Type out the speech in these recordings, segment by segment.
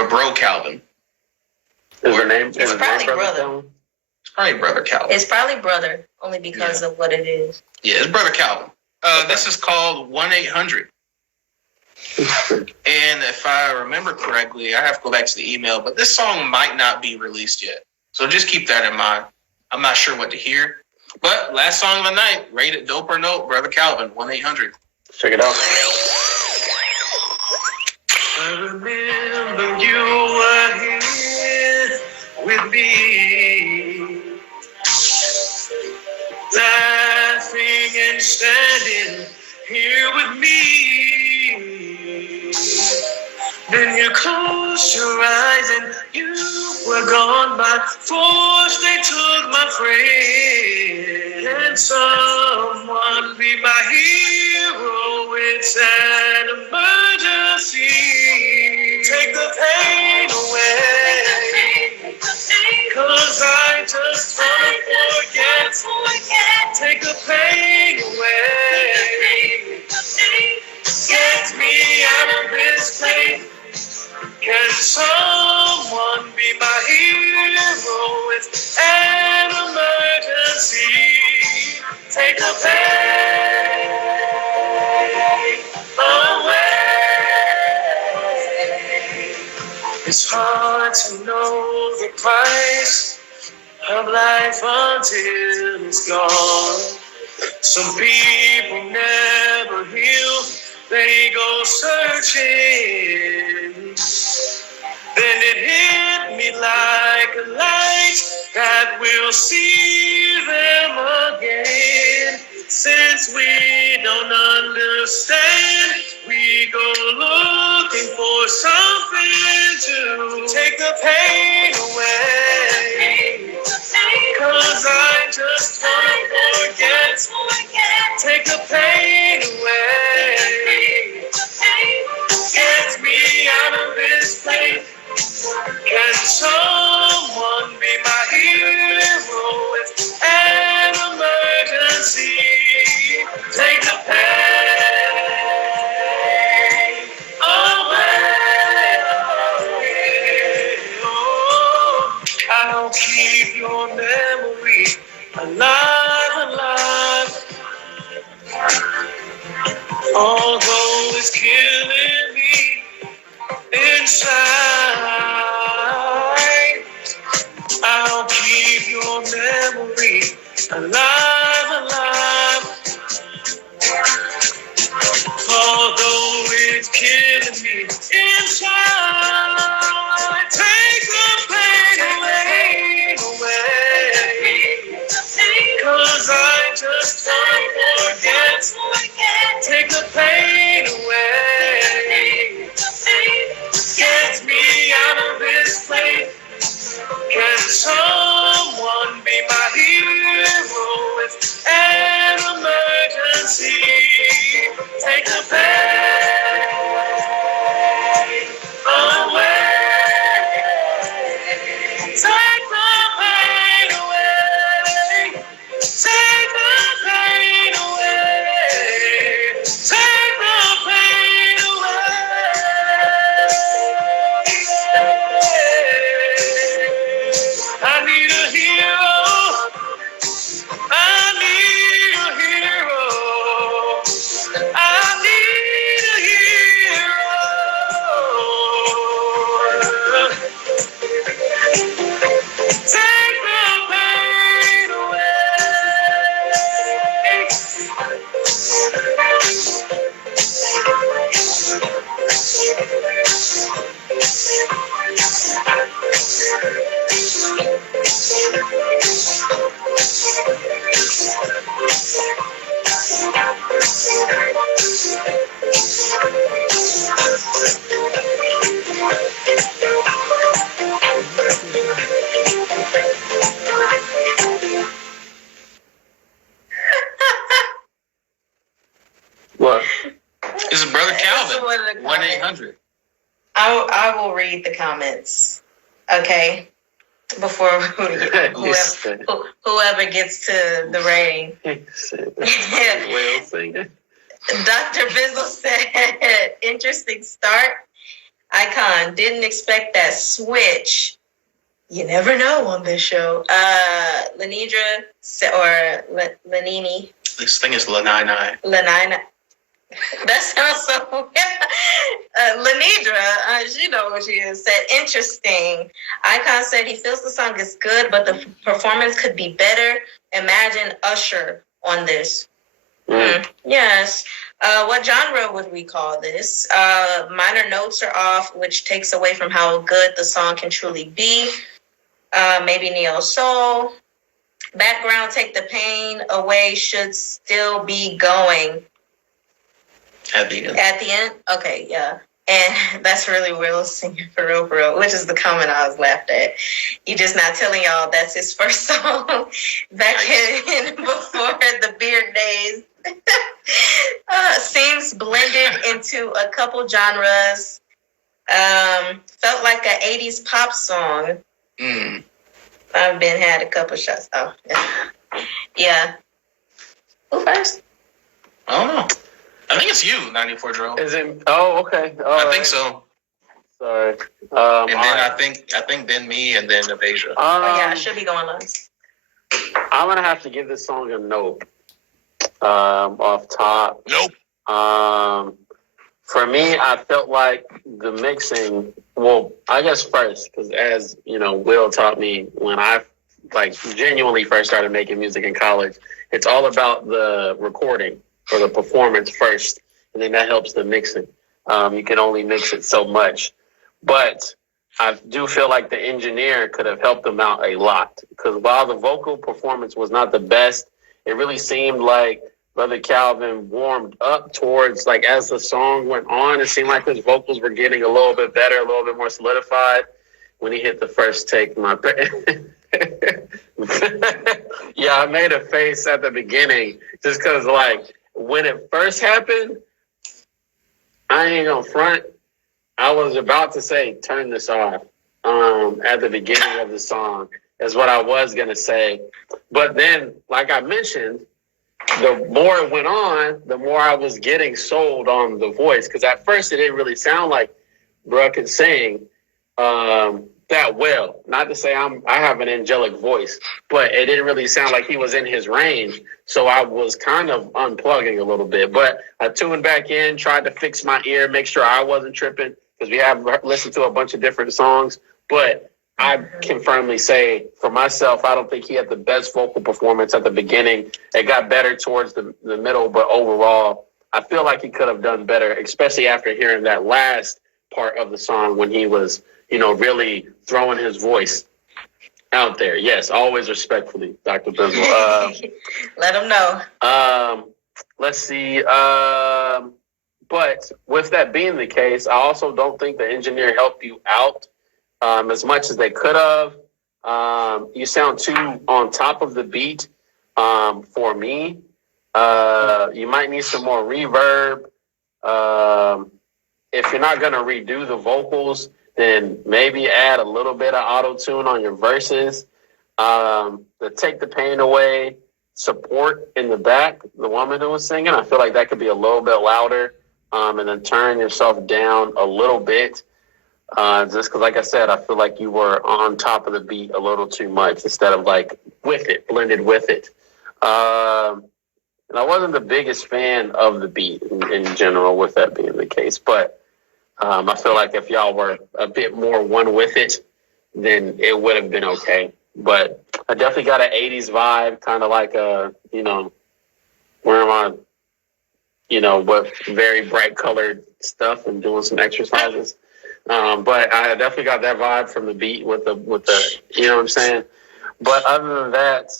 But Bro Calvin. Is her name? It's probably brother. It's probably Brother Calvin. It's probably brother, only because of what it is. Yeah, it's Brother Calvin. This is called 1-800. And if I remember correctly, I have to go back to the email, but this song might not be released yet. So just keep that in mind. I'm not sure what to hear. But last song of the night, rated Dope or Note, Brother Calvin, 1-800. Check it out. I remember you were here with me, laughing and standing here with me. Then you closed your eyes and you were gone by force. They took my friend. Can someone be my hero? It's an emergency. Take the pain away, 'cause I just wanna forget. Take the pain away. Get me out of this place. Can someone be my hero? It's an emergency. Take the pain away. It's hard to know the price of life until it's gone. Some people never heal, they go searching. Then it hit me like a light that we'll see them again. Since we don't understand, we go looking for something to take the pain away. 'Cause I just wanna forget. Take the pain away. Get me out of this place. Can someone be my hero? It's an emergency. Take the pain away. Oh, I'll keep your memory alive, alive. Although it's killing me inside, I'll keep your memory alive, alive. Although it's killing me inside, take the pain away. 'Cause I just wanna forget. Take the pain away. Get me out of this place. Can someone be my hero? It's an emergency. Take the pain away. Take the pain away. Take the pain away. Take the pain away. I need a hero. I need a hero. I need a hero. Take the pain What? This is Brother Calvin, 1-800. I will read the comments, okay? Before whoever gets to the rating. Whale singer. Dr. Bizzle said, interesting start. Icon, on. Didn't expect that switch. You never know on this show. Lenidra or Lenini. This thing is Lanai. Lenina. That sounds so. Lenidra, she knows what she is. Said interesting. Icon said he feels the song is good, but the performance could be better. Imagine Usher on this. Yes. What genre would we call this? Minor notes are off, which takes away from how good the song can truly be. Maybe neo soul. Background, take the pain away, should still be going. At the end. At the end? Okay, yeah. And that's really Will singing for real, which is the comment I was laughed at. He just not telling y'all that's his first song back in before the beard days. Seems blended into a couple genres. Felt like an 80s pop song. I've had a couple shots. Oh, yeah. Who first? I don't know. I think it's you, 94 Dro. Is it? Oh, okay. I think so. Sorry. And then I think then me and then Asia. I should be going last. I'm gonna have to give this song a nope. Off top. Nope. For me, I felt like the mixing. Well, I guess first, because as you know, Will taught me when I genuinely first started making music in college. It's all about the recording or the performance first, and then that helps the mixing. You can only mix it so much, but I do feel like the engineer could have helped them out a lot, because while the vocal performance was not the best, it really seemed like Brother Calvin warmed up towards, as the song went on, it seemed like his vocals were getting a little bit better, a little bit more solidified. When he hit the first take, yeah, I made a face at the beginning just because, when it first happened, I ain't gonna front. I was about to say, turn this off at the beginning of the song, is what I was gonna say. But then, like I mentioned, the more it went on, the more I was getting sold on the voice. Because at first, it didn't really sound like Bruh could sing that well. Not to say I have an angelic voice, but it didn't really sound like he was in his range. So I was kind of unplugging a little bit. But I tuned back in, tried to fix my ear, make sure I wasn't tripping, because we have listened to a bunch of different songs. But I can firmly say for myself, I don't think he had the best vocal performance at the beginning. It got better towards the middle, but overall, I feel like he could have done better, especially after hearing that last part of the song when he was, really throwing his voice out there. Yes, always respectfully, Dr. Bizzle. Let him know. Let's see. But with that being the case, I also don't think the engineer helped you out as much as they could have. You sound too on top of the beat for me. You might need some more reverb. If you're not going to redo the vocals, then maybe add a little bit of auto-tune on your verses. To take the pain away, support in the back, the woman who was singing, I feel like that could be a little bit louder, and then turn yourself down a little bit. Just because, like I said, I feel like you were on top of the beat a little too much instead of with it, blended with it. And I wasn't the biggest fan of the beat in general, with that being the case. But I feel like if y'all were a bit more one with it, then it would have been okay. But I definitely got an 80s vibe, kind of like wearing my, with very bright colored stuff and doing some exercises. But I definitely got that vibe from the beat with the, you know what I'm saying? But other than that,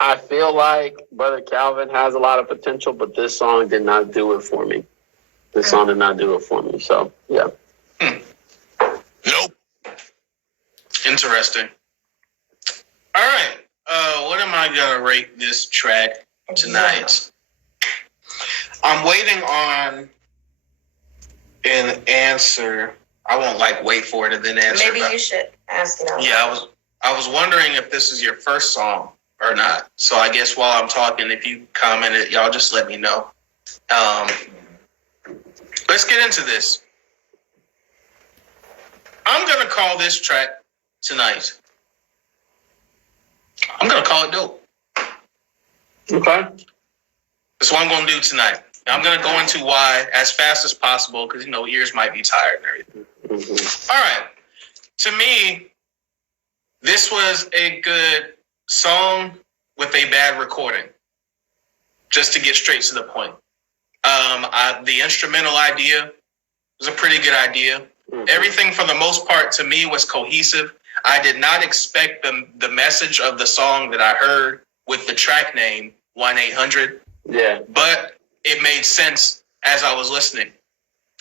I feel like Brother Calvin has a lot of potential, but this song did not do it for me. This song did not do it for me. So, yeah. Nope. Interesting. All right. What am I going to rate this track tonight? I'm waiting on an answer. I won't wait for it and then answer. Maybe you should ask it out. Yeah, I was wondering if this is your first song or not. So I guess while I'm talking, if you commented, y'all just let me know. Let's get into this. I'm going to call this track tonight. I'm going to call it dope. Okay. That's what I'm going to do tonight. I'm going to go into why as fast as possible because, ears might be tired and everything. Mm-hmm. All right. To me, this was a good song with a bad recording. Just to get straight to the point. The instrumental idea was a pretty good idea. Mm-hmm. Everything for the most part to me was cohesive. I did not expect the message of the song that I heard with the track name, 1-800. Yeah. But it made sense as I was listening.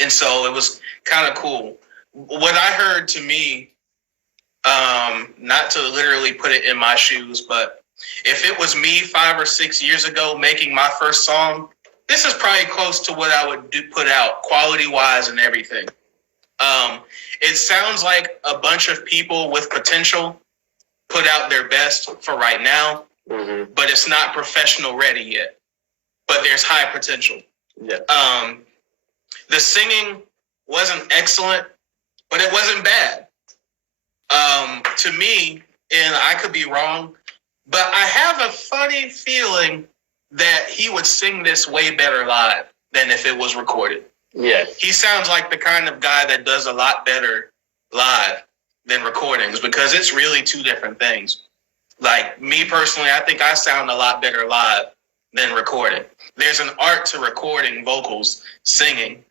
And so it was kind of cool. What I heard to me, not to literally put it in my shoes, but if it was me 5 or 6 years ago making my first song, this is probably close to what I would put out quality-wise and everything. It sounds like a bunch of people with potential put out their best for right now, mm-hmm. but it's not professional ready yet. But there's high potential. Yeah. The singing wasn't excellent, but it wasn't bad. To me, and I could be wrong, but I have a funny feeling that he would sing this way better live than if it was recorded. Yeah. He sounds like the kind of guy that does a lot better live than recordings because it's really two different things. Like me personally, I think I sound a lot better live than recording. There's an art to recording vocals, singing,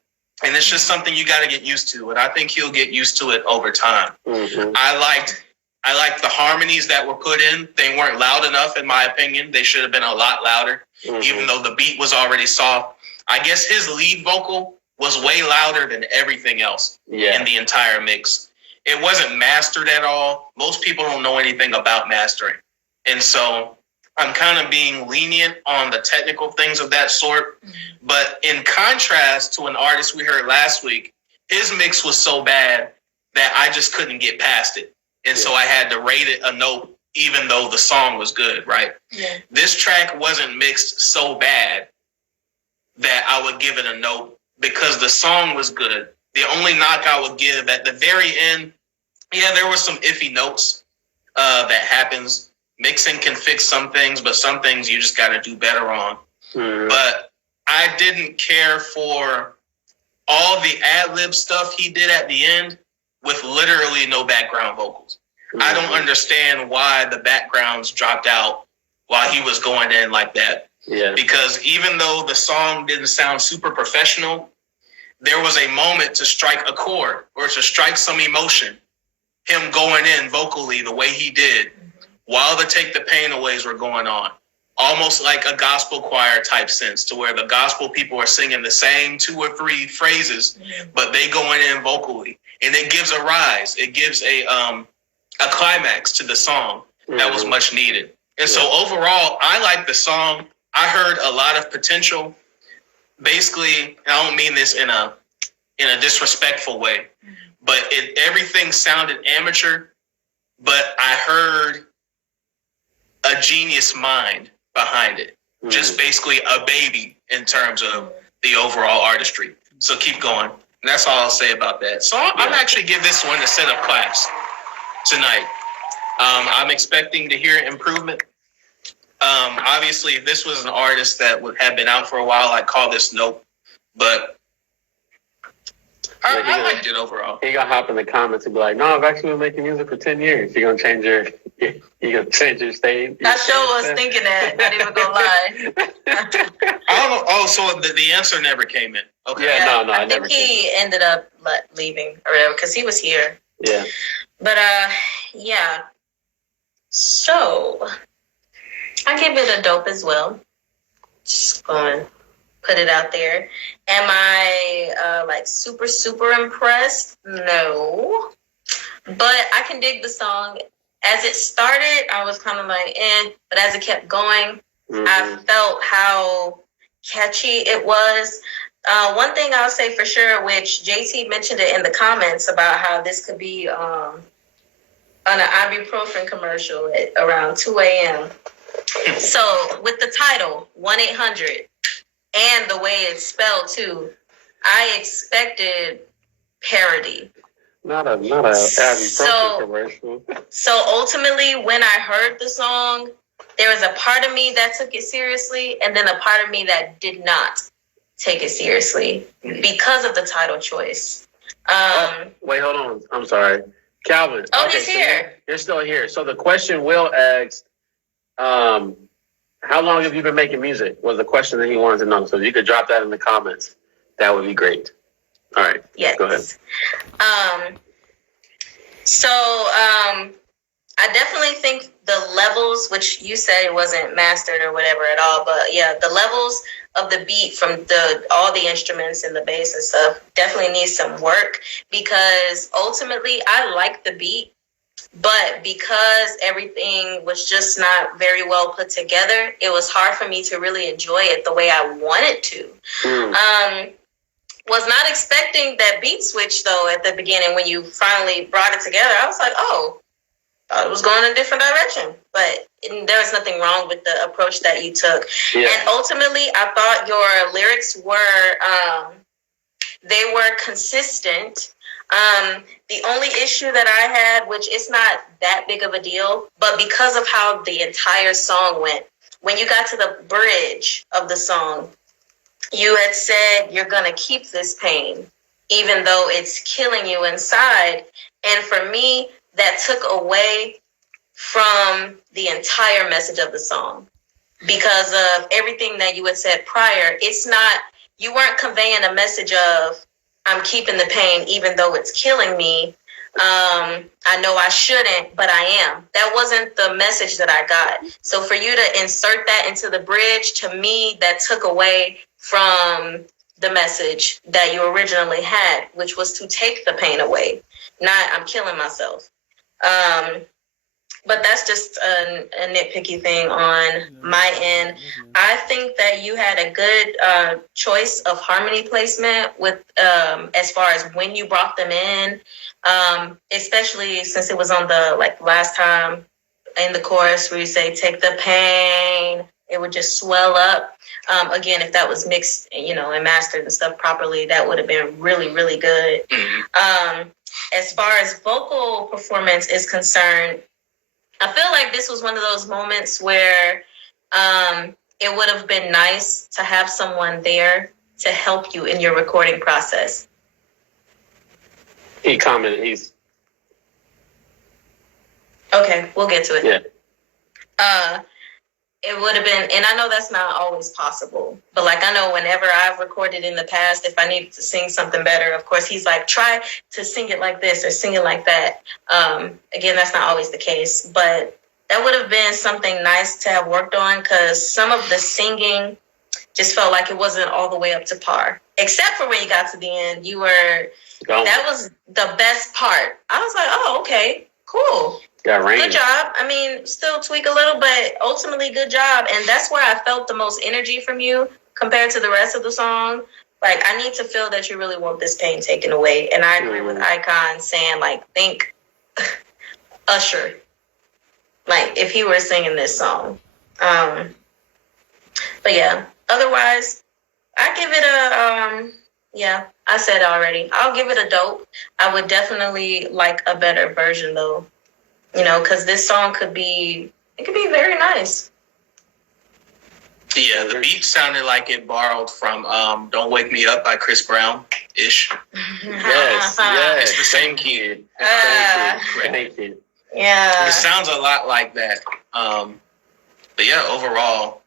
and it's just something you got to get used to. And I think he'll get used to it over time. Mm-hmm. I liked the harmonies that were put in. They weren't loud enough, in my opinion. They should have been a lot louder, mm-hmm. even though the beat was already soft. I guess his lead vocal was way louder than everything else in the entire mix. It wasn't mastered at all. Most people don't know anything about mastering. And so I'm kind of being lenient on the technical things of that sort. Mm-hmm. But in contrast to an artist we heard last week, his mix was so bad that I just couldn't get past it. And so I had to rate it a note, even though the song was good, right? Yeah. This track wasn't mixed so bad that I would give it a note because the song was good. The only knock I would give at the very end, there were some iffy notes that happens. Mixing can fix some things, but some things you just got to do better on. Mm-hmm. But I didn't care for all the ad-lib stuff he did at the end with literally no background vocals. Mm-hmm. I don't understand why the backgrounds dropped out while he was going in like that. Yeah. Because even though the song didn't sound super professional, there was a moment to strike a chord or to strike some emotion. Him going in vocally the way he did while the Take the Pain Aways were going on. Almost like a gospel choir type sense to where the gospel people are singing the same 2 or 3 phrases, but they going in vocally. And it gives a rise. It gives a climax to the song that was much needed. And so overall, I like the song. I heard a lot of potential. Basically, I don't mean this in a disrespectful way, but everything sounded amateur, but I heard a genius mind behind it. Just basically a baby in terms of the overall artistry. So keep going. And that's all I'll say about that. So I'm actually give this one a set of claps tonight. I'm expecting to hear improvement. Obviously, if this was an artist that had been out for a while, I'd call this nope. But I liked it overall. He gonna hop in the comments and be like, "No, I've actually been making music for 10 years. You're gonna change your state." I sure was thinking that. Not even gonna lie. I don't know. Oh, so the answer never came in. Okay. Yeah, no. I think he ended up leaving or whatever because he was here. Yeah. But yeah. So I give it a dope as well. Just going to put it out there. Am I super, super impressed? No. But I can dig the song. As it started, I was kind of like, but as it kept going, I felt how catchy it was. One thing I'll say for sure, which JT mentioned it in the comments about how this could be on an ibuprofen commercial at around 2 a.m. So with the title, 1-800, and the way it's spelled too, I expected parody. Not a Abby Pro commercial. So ultimately, when I heard the song, there was a part of me that took it seriously, and then a part of me that did not take it seriously because of the title choice. Wait, hold on. I'm sorry. Calvin. Oh, okay, he's here. You're still here. So the question Will asked, how long have you been making music? Was the question that he wanted to know. So if you could drop that in the comments, that would be great. All right. Yes. Go ahead. I definitely think the levels, which you said it wasn't mastered or whatever at all, but yeah, the levels of the beat from all the instruments and the bass and stuff definitely needs some work, because ultimately I like the beat, but because everything was just not very well put together, it was hard for me to really enjoy it the way I wanted to. Was not expecting that beat switch though at the beginning when you finally brought it together. I was like, oh, thought it was going in a different direction, but there was nothing wrong with the approach that you took. Yeah. And ultimately, I thought your lyrics were they were consistent. The only issue that I had, which is not that big of a deal, but because of how the entire song went, when you got to the bridge of the song, you had said you're going to keep this pain, even though it's killing you inside. And for me, that took away from the entire message of the song, because of everything that you had said prior. You weren't conveying a message of, I'm keeping the pain, even though it's killing me. I know I shouldn't, but I am. That wasn't the message that I got. So for you to insert that into the bridge, to me, that took away from the message that you originally had, which was to take the pain away, not I'm killing myself. But that's just a nitpicky thing on my end. I think that you had a good choice of harmony placement with as far as when you brought them in, especially since it was on the last time in the chorus where you say take the pain, it would just swell up. Again, if that was mixed, and mastered and stuff properly, that would have been really, really good. As far as vocal performance is concerned, I feel like this was one of those moments where it would have been nice to have someone there to help you in your recording process. He commented, Okay, we'll get to it. Yeah. It would have been, and I know that's not always possible, but I know whenever I've recorded in the past, if I needed to sing something better, of course, he's like, try to sing it like this or sing it like that. Again, that's not always the case, but that would have been something nice to have worked on, because some of the singing just felt like it wasn't all the way up to par, except for when you got to the end. That was the best part. I was like, oh, okay, cool. Good job. I mean, still tweak a little, but ultimately good job. And that's where I felt the most energy from you compared to the rest of the song. I need to feel that you really want this pain taken away. And I agree with Icon saying, think Usher, if he were singing this song. But yeah, otherwise, I give it I said already, I'll give it a dope. I would definitely like a better version though. Because this song could be very nice. Yeah, the beat sounded like it borrowed from Don't Wake Me Up by Chris Brown-ish. Yes. It's the same key. Thank you. Yeah. It sounds a lot like that. But yeah, overall,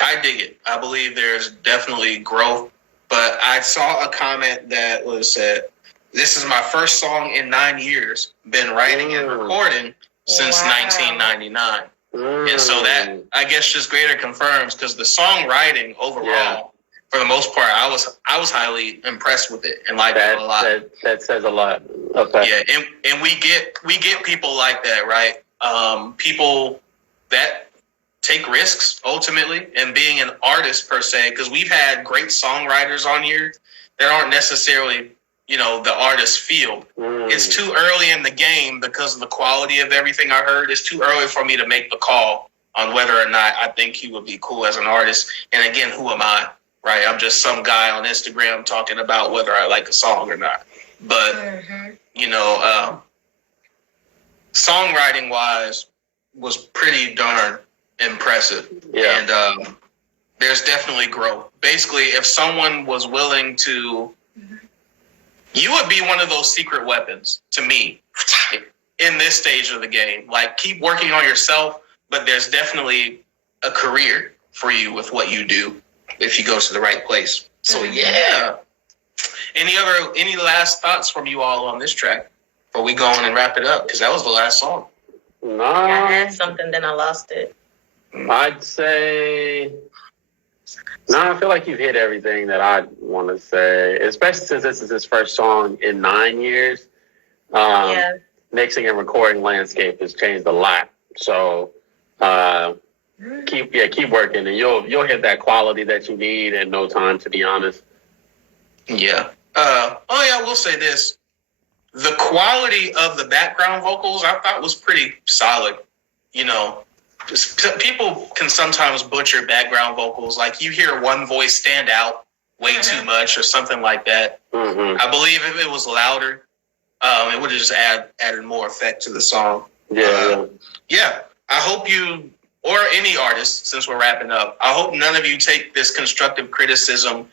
I dig it. I believe there's definitely growth. But I saw a comment that said, this is my first song in 9 years, been writing and recording since 1999. And so that, I guess, just greater confirms, because the songwriting overall, for the most part, I was highly impressed with it and liked it a lot. That says a lot. Okay. Yeah, and we get people like that, right? People that take risks ultimately, and being an artist per se, because we've had great songwriters on here that aren't necessarily the artist field. It's too early in the game because of the quality of everything I heard. It's too early for me to make the call on whether or not I think he would be cool as an artist. And again, who am I, right? I'm just some guy on Instagram talking about whether I like a song or not. but you know, songwriting wise was pretty darn impressive. Yeah. And there's definitely growth. Basically, if someone was willing to, you would be one of those secret weapons to me in this stage of the game. Like, keep working on yourself, but there's definitely a career for you with what you do if you go to the right place. So yeah. Any last thoughts from you all on this track before we go on and wrap it up? Because that was the last song. No, I had something, then I lost it. I'd say no. I feel like you've hit everything that I want to say, especially since this is his first song in 9 years. Mixing and recording landscape has changed a lot. So keep working, and you'll hit that quality that you need in no time. To be honest. Yeah. I will say this. The quality of the background vocals I thought was pretty solid. You know, people can sometimes butcher background vocals. Like, you hear one voice stand out way too much or something like that. I believe if it was louder, it would have just added more effect to the song. Yeah. I hope you, or any artist, since we're wrapping up, I hope none of you take this constructive criticism